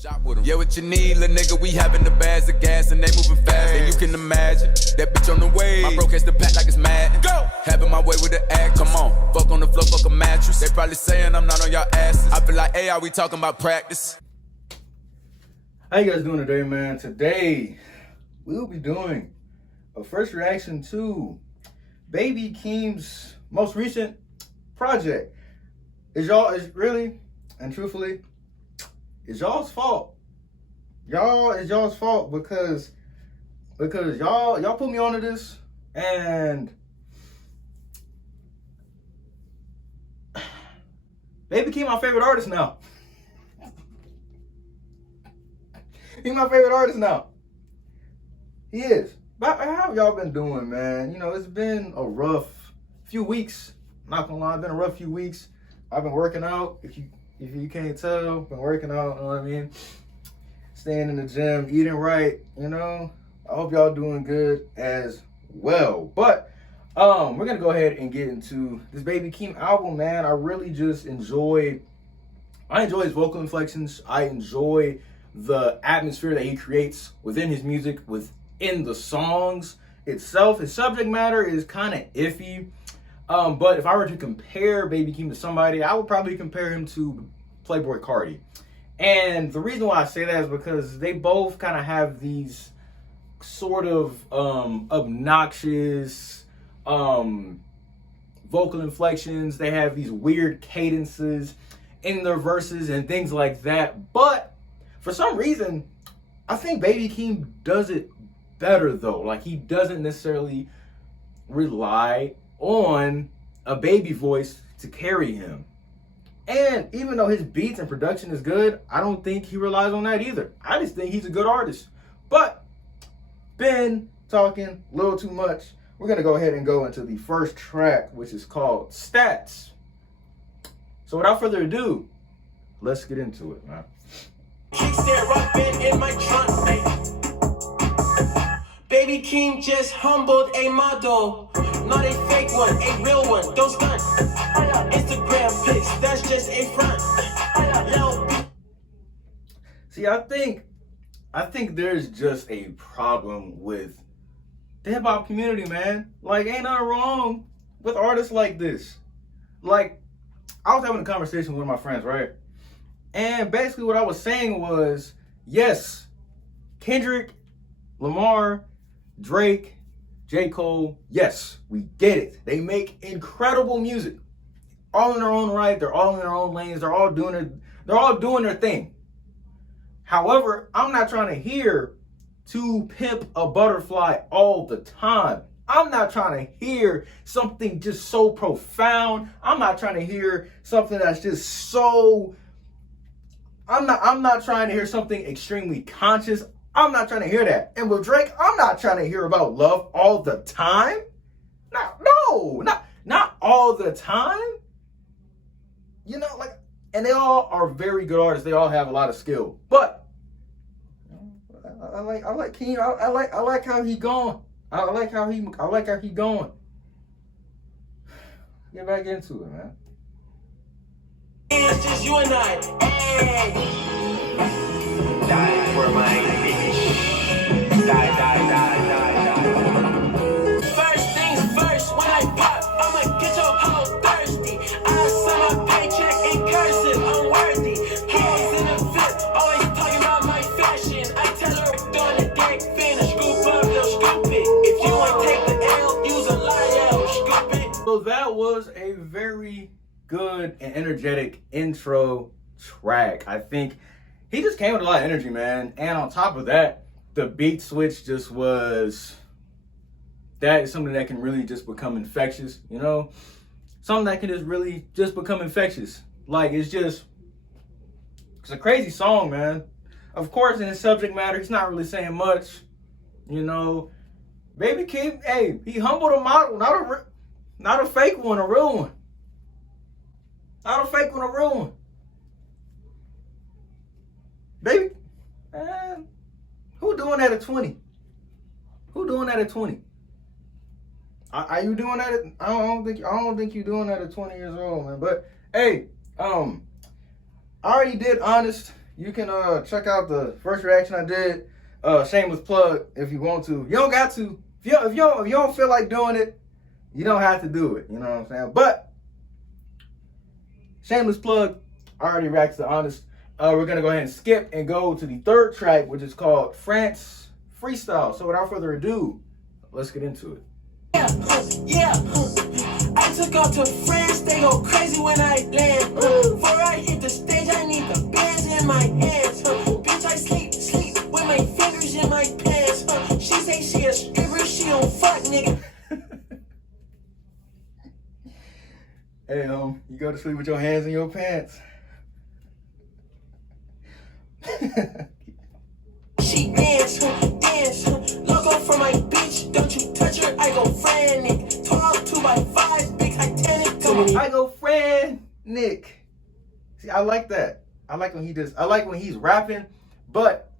Shop with 'em. Yeah, what you need, little nigga, we having the bags of gas and they moving fast. And you can imagine that bitch on the way. My bro catch the pack like it's mad. Go! Having my way with the act, come on. Fuck on the floor, fuck a mattress. They probably saying I'm not on y'all asses. I feel like, hey, are we talking about practice? How you guys doing today, man? Today, we'll be doing a first reaction to Baby Keem's most recent project. Is really and truthfully, it's y'all's fault. It's y'all's fault because y'all put me onto this, and Baby Keem my favorite artist now. He's my favorite artist now. He is. But how have y'all been doing, man? You know, it's been a rough few weeks. Not gonna lie, it's been a rough few weeks. I've been working out. If you can't tell, been working out, you know what I mean? Staying in the gym, eating right, you know? I hope y'all doing good as well. But we're gonna go ahead and get into this Baby Keem album, man. I really just enjoy his vocal inflections. I enjoy the atmosphere that he creates within his music, within the songs itself. His subject matter is kind of iffy. But if I were to compare Baby Keem to somebody, I would probably compare him to Playboi Carti. And the reason why I say that is because they both kind of have these sort of obnoxious vocal inflections. They have these weird cadences in their verses and things like that. But for some reason, I think Baby Keem does it better though. Like, he doesn't necessarily rely on a baby voice to carry him. And even though his beats and production is good, I don't think he relies on that either. I just think he's a good artist. But been talking a little too much. We're gonna go ahead and go into the first track, which is called Stats. So without further ado, let's get into it, man. In my trunk, Baby Keem just humbled a model. Not a fake one, a real one. Don't stunt. Instagram pics, that's just a front. See, I think there's just a problem with the hip hop community, man. Like, ain't nothing wrong with artists like this. Like, I was having a conversation with one of my friends, right? And basically what I was saying was, yes, Kendrick, Lamar, Drake, J. Cole, yes, we get it. They make incredible music. All in their own right, they're all in their own lanes, they're all doing their thing. However, I'm not trying to hear "To Pimp a Butterfly" all the time. I'm not trying to hear something just so profound. I'm not trying to hear something that's just so I'm not trying to hear something extremely conscious. I'm not trying to hear that. And with Drake, I'm not trying to hear about love all the time. Not all the time. You know, like, and they all are very good artists. They all have a lot of skill. But I like Keem. I like how he going. I like how he going. Get back into it, man. It's just you and I. Hey. Die for my bitch. Die. First things first, when I pop, I'ma get your hoe thirsty. I saw my paycheck in cursive, unworthy. Hoes in the flip, always talking about my fashion. I tell her doing the dick finish, scoop up, they'll scoop it. If you ain't take the L, use a lion, scoop it. So that was a very good and energetic intro track. I think he just came with a lot of energy, man. And on top of that, the beat switch just was, that is something that can really just become infectious, you know? Something that can just really just become infectious. Like, it's a crazy song, man. Of course, in his subject matter, he's not really saying much, you know? Baby Keem, hey, he humbled a model, not a fake one, a real one. Not a fake one, a real one. Baby, man, who doing that at 20? Who doing that at 20? Are you doing that? I don't think you're doing that at 20 years old, man. But hey, I already did honest. You can check out the first reaction I did. Shameless plug if you want to. You don't got to. If you don't feel like doing it, you don't have to do it. You know what I'm saying? But shameless plug. I already reacted to Honest. We're gonna go ahead and skip and go to the third track, which is called France Freestyle. So without further ado, let's get into it. Yeah. I took off to France, they go crazy when I land. Before I hit the stage, I need the bands in my hands. Bitch, I sleep with my fingers in my pants. She say she a stripper, she don't fuck, nigga. Hey, you go to sleep with your hands in your pants. She dance, logo for my bitch, don't you touch her, I go frantic. 12 2x5, big Titanic, come on. I go friend Nick. See, I like that. I like when he's rapping, but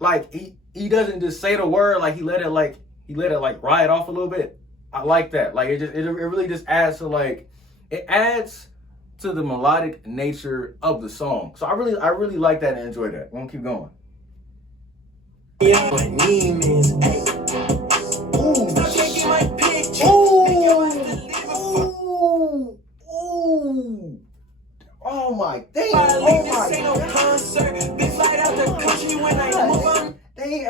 like he doesn't just say the word, like he let it ride off a little bit. I like that. Like it really just adds to the melodic nature of the song. So I really like that and enjoy that. We're gonna keep going. Yeah, my name is Ooh. Stop taking my picture. Ooh. Oh my dang. This ain't no concert. Big flight out the country when I move on. They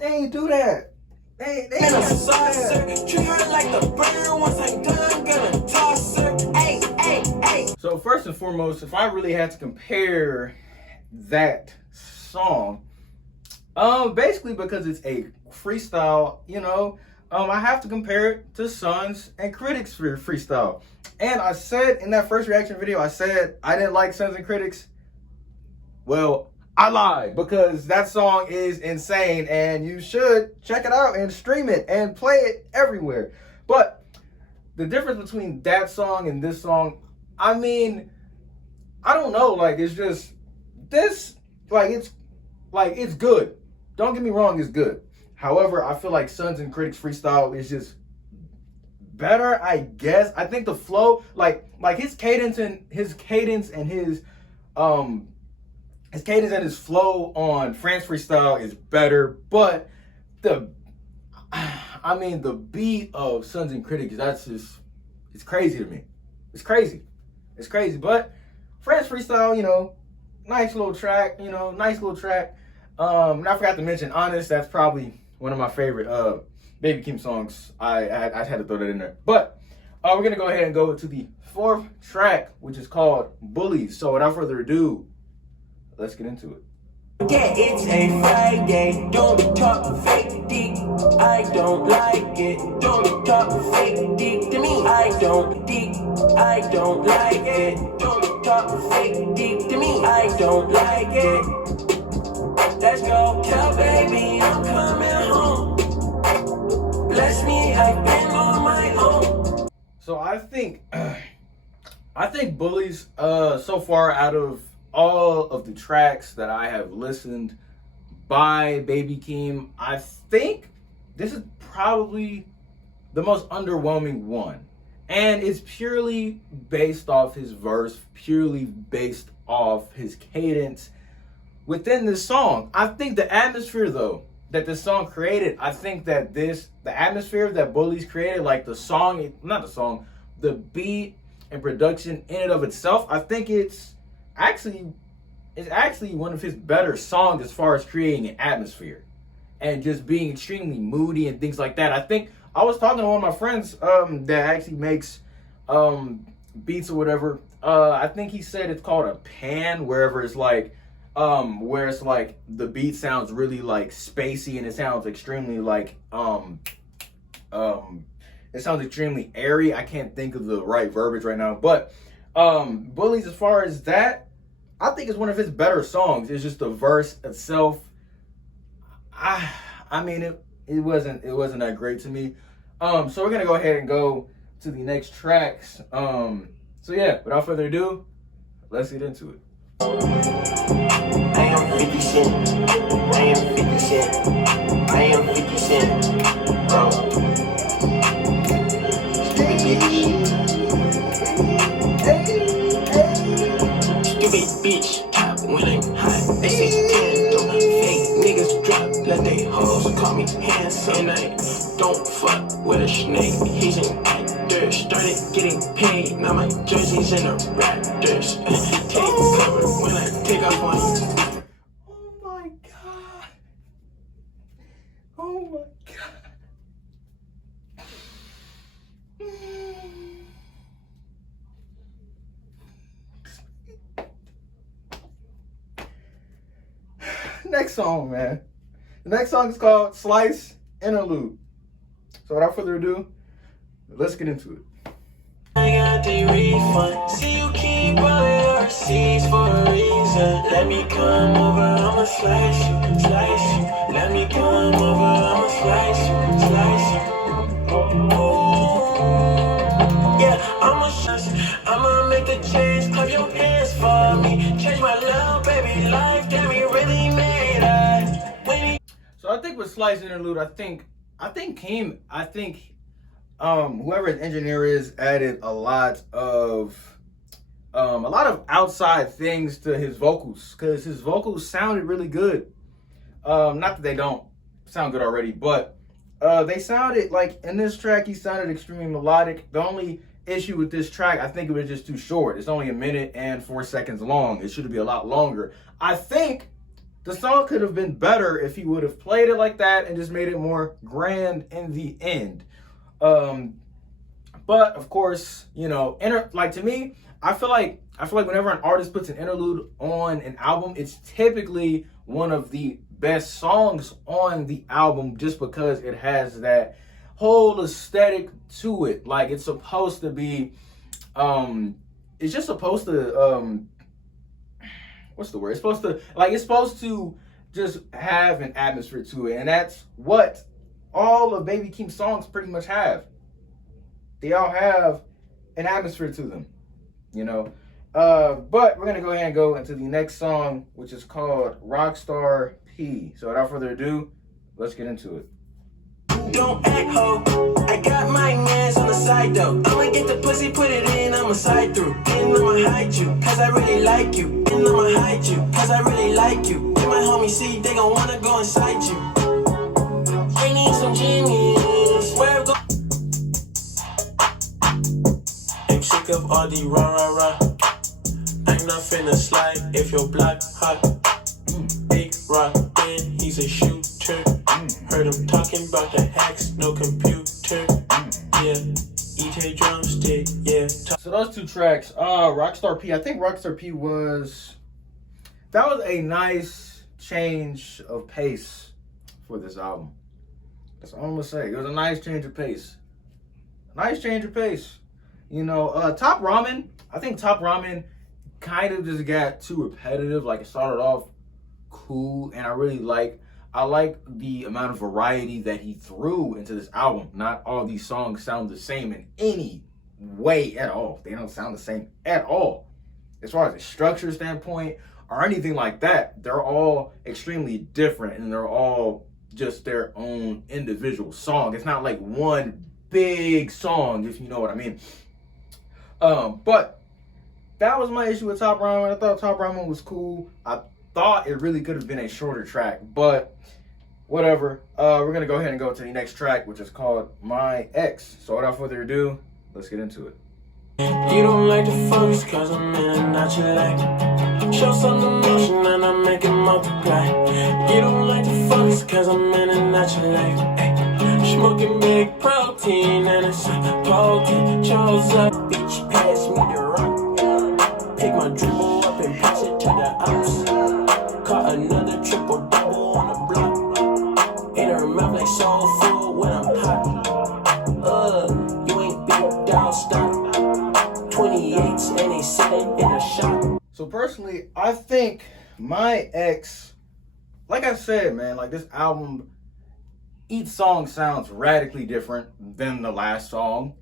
ain't do that. They In a saucer. Treat her like the burger. Once I'm done, I'm gonna toss her. Hey. So first and foremost, if I really had to compare that song, basically because it's a freestyle, I have to compare it to Sons and Critics freestyle. And I said in that first reaction video, I said I didn't like Sons and Critics. Well, I lied, because that song is insane and you should check it out and stream it and play it everywhere. But the difference between that song and this song, I mean, I don't know, like it's just this, it's good. Don't get me wrong, it's good. However, I feel like Sons and Critics freestyle is just better, I guess. I think the flow, like his cadence and his flow on France freestyle is better, but the beat of Sons and Critics, it's crazy to me. It's crazy. But France freestyle, nice little track, And I forgot to mention Honest. That's probably one of my favorite Baby Keem songs. I had to throw that in there. But we're gonna go ahead and go to the fourth track, which is called Bullies. So without further ado, let's get into it. Yeah, it's a Friday. Don't talk fake dick. I don't like it. Don't talk fake dick to me. I don't like it. Don't talk fake dick to me. I don't like it. Let's go. Tell baby I'm coming home. Bless me, I've been on my own. So I think Bullies, so far out of all of the tracks that I have listened by Baby Keem, I think this is probably the most underwhelming one. And it's purely based off his verse, purely based off his cadence within this song. I think the atmosphere, though, that this song created, I think that the atmosphere that Bullies created, like the beat and production in and of itself, I think it's actually one of his better songs as far as creating an atmosphere and just being extremely moody and things like that. I think I was talking to one of my friends that actually makes beats or whatever. I think he said it's called a pan, where it's like the beat sounds really like spacey and it sounds extremely it sounds extremely airy. I can't think of the right verbiage right now, but Bullies, as far as that, I think it's one of his better songs. It's just the verse itself. I mean, it wasn't that great to me. So we're gonna go ahead and go to the next tracks. So yeah, without further ado, let's get into it. I am 50 Cent. I am 50 Cent. I am 50 Cent. Bro. when I'm hot. They say 10, don't fake niggas drop, let they hoes call me handsome. And I don't fuck with a snake. He's an actor, started getting paid. Now my jersey's in the Raptors. Take cover when I take off on you. Oh my god. Oh my god. Next song, man. The next song is called Slice Interlude. So without further ado, let's get into it. I got the refund. See you keep all your receipts for a reason. Let me come over, I'ma slice you, slice you. Let me come over, I'ma slice you, slice you. Yeah, I'ma make the change. Clap your hands for me. Change my love, baby, life that we really made us. So I think with Slice Interlude, I think Keem, whoever his engineer is, added a lot of outside things to his vocals, because his vocals sounded really good. Not that they don't sound good already, but they sounded like in this track he sounded extremely melodic. The only issue with this track, I think it was just too short. It's only 1 minute and 4 seconds long. It should be a lot longer. I think the song could have been better if he would have played it like that and just made it more grand in the end. But of course, you know, to me, I feel like whenever an artist puts an interlude on an album, it's typically one of the best songs on the album, just because it has that whole aesthetic to it. Like, it's supposed to be, it's just supposed to, what's the word? It's supposed to just have an atmosphere to it. And that's what all of Baby Keem's songs pretty much have. They all have an atmosphere to them, you know. But we're going to go ahead and go into the next song, which is called Rockstar P. So without further ado, let's get into it. Don't act ho, I got my hands on the side though. I'ma get the pussy, put it in, I'ma slide through. And I'ma hide you, cause I really like you. And I'ma hide you, cause I really like you. If my homies see, they gon' wanna go inside you. I need some genius, where go? I'm sick of all the rah. I'm not finna slide if your block hot. Big rock, man, he's a shooter. Heard him talking about the hacks, no computer. Yeah, eat a drumstick, yeah. So those two tracks, Rockstar P, I think Rockstar P was a nice change of pace for this album. That's all I'm gonna say. It was a nice change of pace. You know, Top Ramen, I think Top Ramen kind of just got too repetitive. Like, it started off cool, and I like the amount of variety that he threw into this album. Not all these songs sound the same in any way at all. They don't sound the same at all. As far as a structure standpoint or anything like that, they're all extremely different, and they're all just their own individual song. It's not like one big song, if you know what I mean. But that was my issue with Top Ramen. I thought Top Ramen was cool. I thought it really could have been a shorter track, but whatever. We're gonna go ahead and go to the next track, which is called My Ex. So without further ado, let's get into it. You don't like the focus cause I'm in and not your life. Show some emotion and I make it multiply. You don't like the focus cause I'm in and not your life. Ay, smoking big protein and it's potent. Chose up, bitch, pass me the rock. Pick my dribble up and pass it to the ops. Caught another triple double on the block. In her mouth like soul food when I'm hot. You ain't big down, stop. 28s and they sitting in a shop. So personally, I think My Ex, like I said, man, like this album, each song sounds radically different than the last song.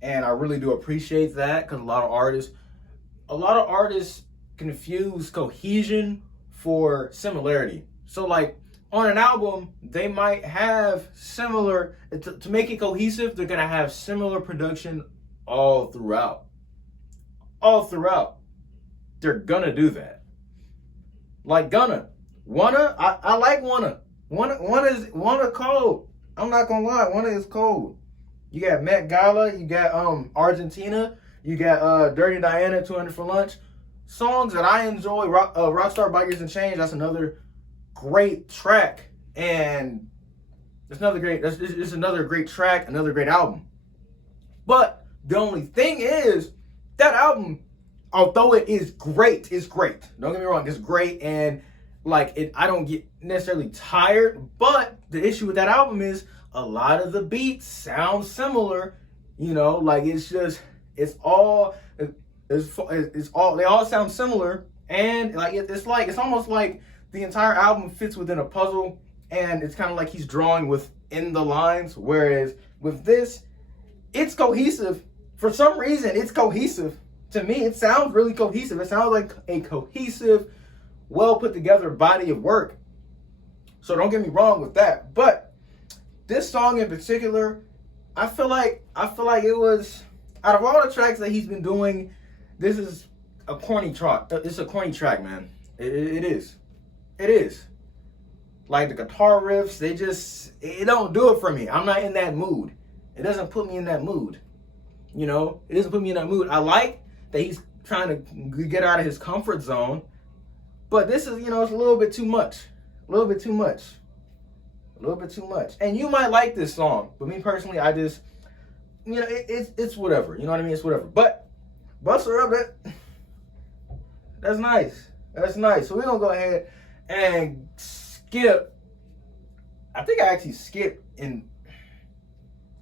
And I really do appreciate that, because a lot of artists confuse cohesion for similarity. So like on an album, they might have similar, to make it cohesive, they're gonna have similar production all throughout. They're gonna do that. Like Gunna. I like Wanna. Wanna cold. I'm not gonna lie, Wanna is cold. You got Met Gala, you got Argentina, you got Dirty Diana, 200 for Lunch. Songs that I enjoy. Rockstar Bikers and Change, that's another great track. And it's another great track, another great album. But the only thing is, that album, although it is great, it's great. Don't get me wrong, it's great, and like I don't get necessarily tired. But the issue with that album is a lot of the beats sound similar. You know, like they all sound similar, and like it's almost like the entire album fits within a puzzle, and it's kind of like he's drawing within the lines. Whereas with this, it's cohesive. For some reason, it's cohesive. To me, it sounds really cohesive. It sounds like a cohesive, well put together body of work. So don't get me wrong with that. But this song in particular, I feel like it was, out of all the tracks that he's been doing, this is a corny track. It's a corny track, man. It is. It is. Like the guitar riffs, it don't do it for me. I'm not in that mood. It doesn't put me in that mood. You know, it doesn't put me in that mood. I like that he's trying to get out of his comfort zone, but this is, it's a little bit too much. A little bit too much. And you might like this song, but me personally, I just, it's whatever. You know what I mean? It's whatever. But Bust Her Up, that's nice. That's nice. So we're going to go ahead and skip. I think I actually skipped in,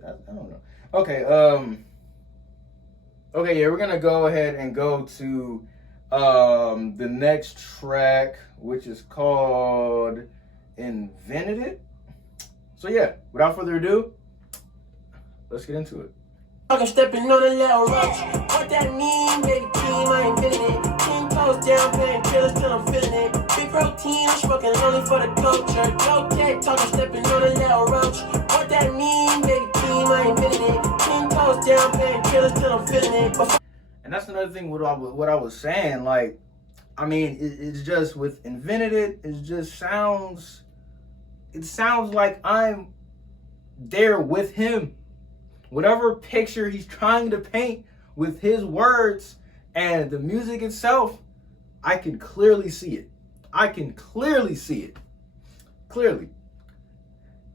I don't know. Okay, yeah, we're going to go ahead and go to the next track, which is called Invented It. So yeah, without further ado, let's get into it. I'm stepping on a little roach. What that mean, baby Keem, I ain't feeling it. 10 toes down, playing killers till I'm feeling it. Big protein, I'm smoking only for the culture. Go tech talk, I'm stepping on a little roach. What that mean, baby Keem, I ain't feeling it. 10 toes down, playing killers till I'm feeling it. And that's another thing what I was saying. Like, I mean, it's just with Invented It sounds like I'm there with him. Whatever picture he's trying to paint with his words and the music itself, I can clearly see it. Clearly.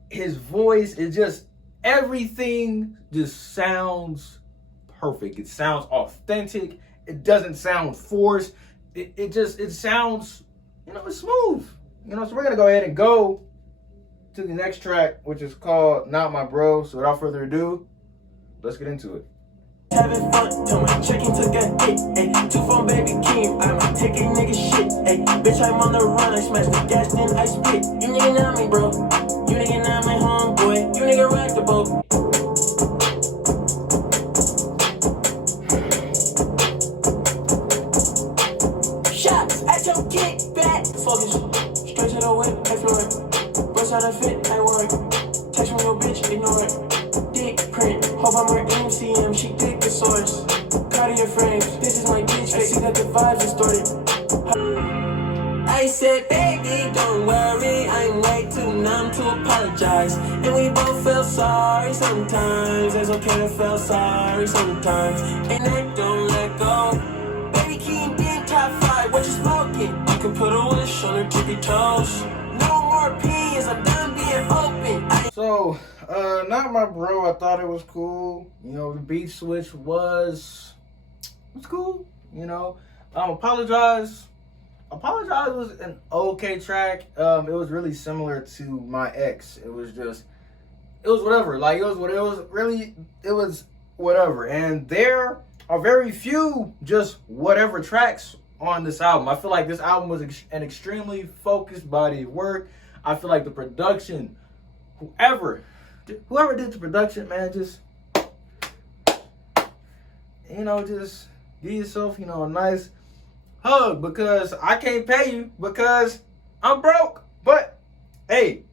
His voice is just, everything just sounds perfect. It sounds authentic. It doesn't sound forced. It sounds, it's smooth. So we're going to go ahead and go to the next track, which is called Not My Bro. So without further ado, let's get into it. Having fun till my chicken took a hit, ayy. 2 phone baby Keem, I'm taking nigga shit, ayy. Bitch, I'm on the run, I smash the gas, then I spit. You nigga not me, bro. You nigga not my homeboy. You nigga rock the boat. Shots at your kickback. Focus, straight to the whip, I floor it. Bust out a fit, I work. Text from your bitch, ignore it. Dick print, hope I'm her MCM, she dig the source. Cardio frames, this is my bitch, I see that the vibes distorted. I said, baby, don't worry, I'm way too numb to apologize. And we both feel sorry sometimes, it's okay to feel sorry sometimes. And I don't let go. Baby, Keem in top 5, what you smoking? You can put a wish on her tippy toes. No more opinions, I'm done being open. So, Not My Bro, I thought it was cool. The beat switch was cool. Apologize was an okay track. It was really similar to My Ex. It was whatever. Like, it was whatever. And there are very few just whatever tracks on this album. I feel like this album was an extremely focused body of work. I feel like the production, whoever did the production, man, just give yourself, a nice hug, because I can't pay you because I'm broke. But hey,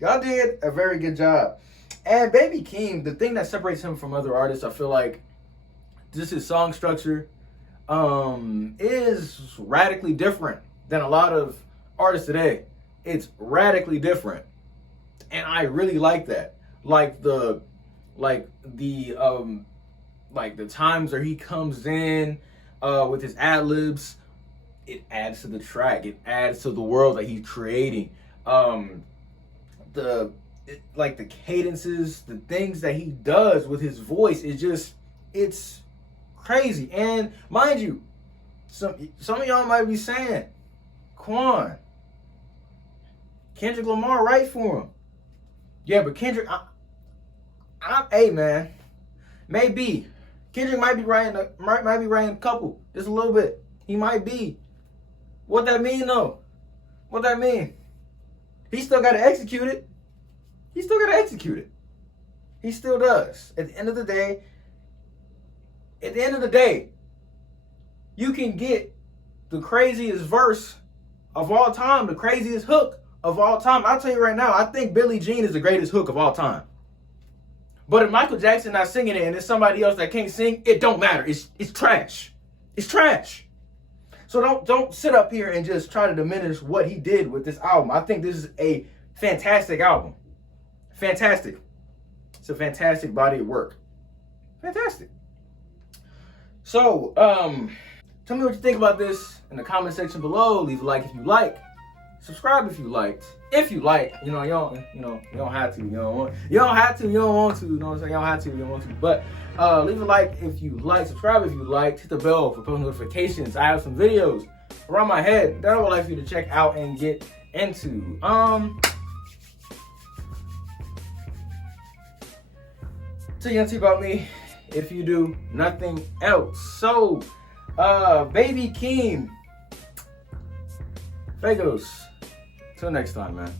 y'all did a very good job. And Baby Keem, the thing that separates him from other artists, I feel like just his song structure is radically different. than a lot of artists today. It's radically different, and I really like that. Like the times where he comes in with his adlibs, it adds to the track. It adds to the world that he's creating. The cadences, the things that he does with his voice is just, it's crazy. And mind you, some of y'all might be saying, Quan, Kendrick Lamar write for him. Yeah, but Kendrick, hey man, maybe Kendrick might be writing a couple, just a little bit. He might be. What that mean though? What that mean? He still got to execute it. He still got to execute it. He still does. At the end of the day, you can get the craziest verse of all time, the craziest hook of all time. I'll tell you right now, I think Billie Jean is the greatest hook of all time. But if Michael Jackson not singing it and it's somebody else that can't sing, it don't matter. It's trash. It's trash. So don't sit up here and just try to diminish what he did with this album. I think this is a fantastic album. Fantastic. It's a fantastic body of work. Fantastic. So, tell me what you think about this in the comment section below. Leave a like if you like. Subscribe if you liked. If you like, you don't have to. You don't have to. You don't want to. You know what I'm saying? You don't have to. You don't want to. But leave a like if you like. Subscribe if you like. Hit the bell for post notifications. I have some videos around my head that I would like for you to check out and get into. Tell you nothing about me if you do nothing else. So, baby Keem. FAYGOS. Till next time, man.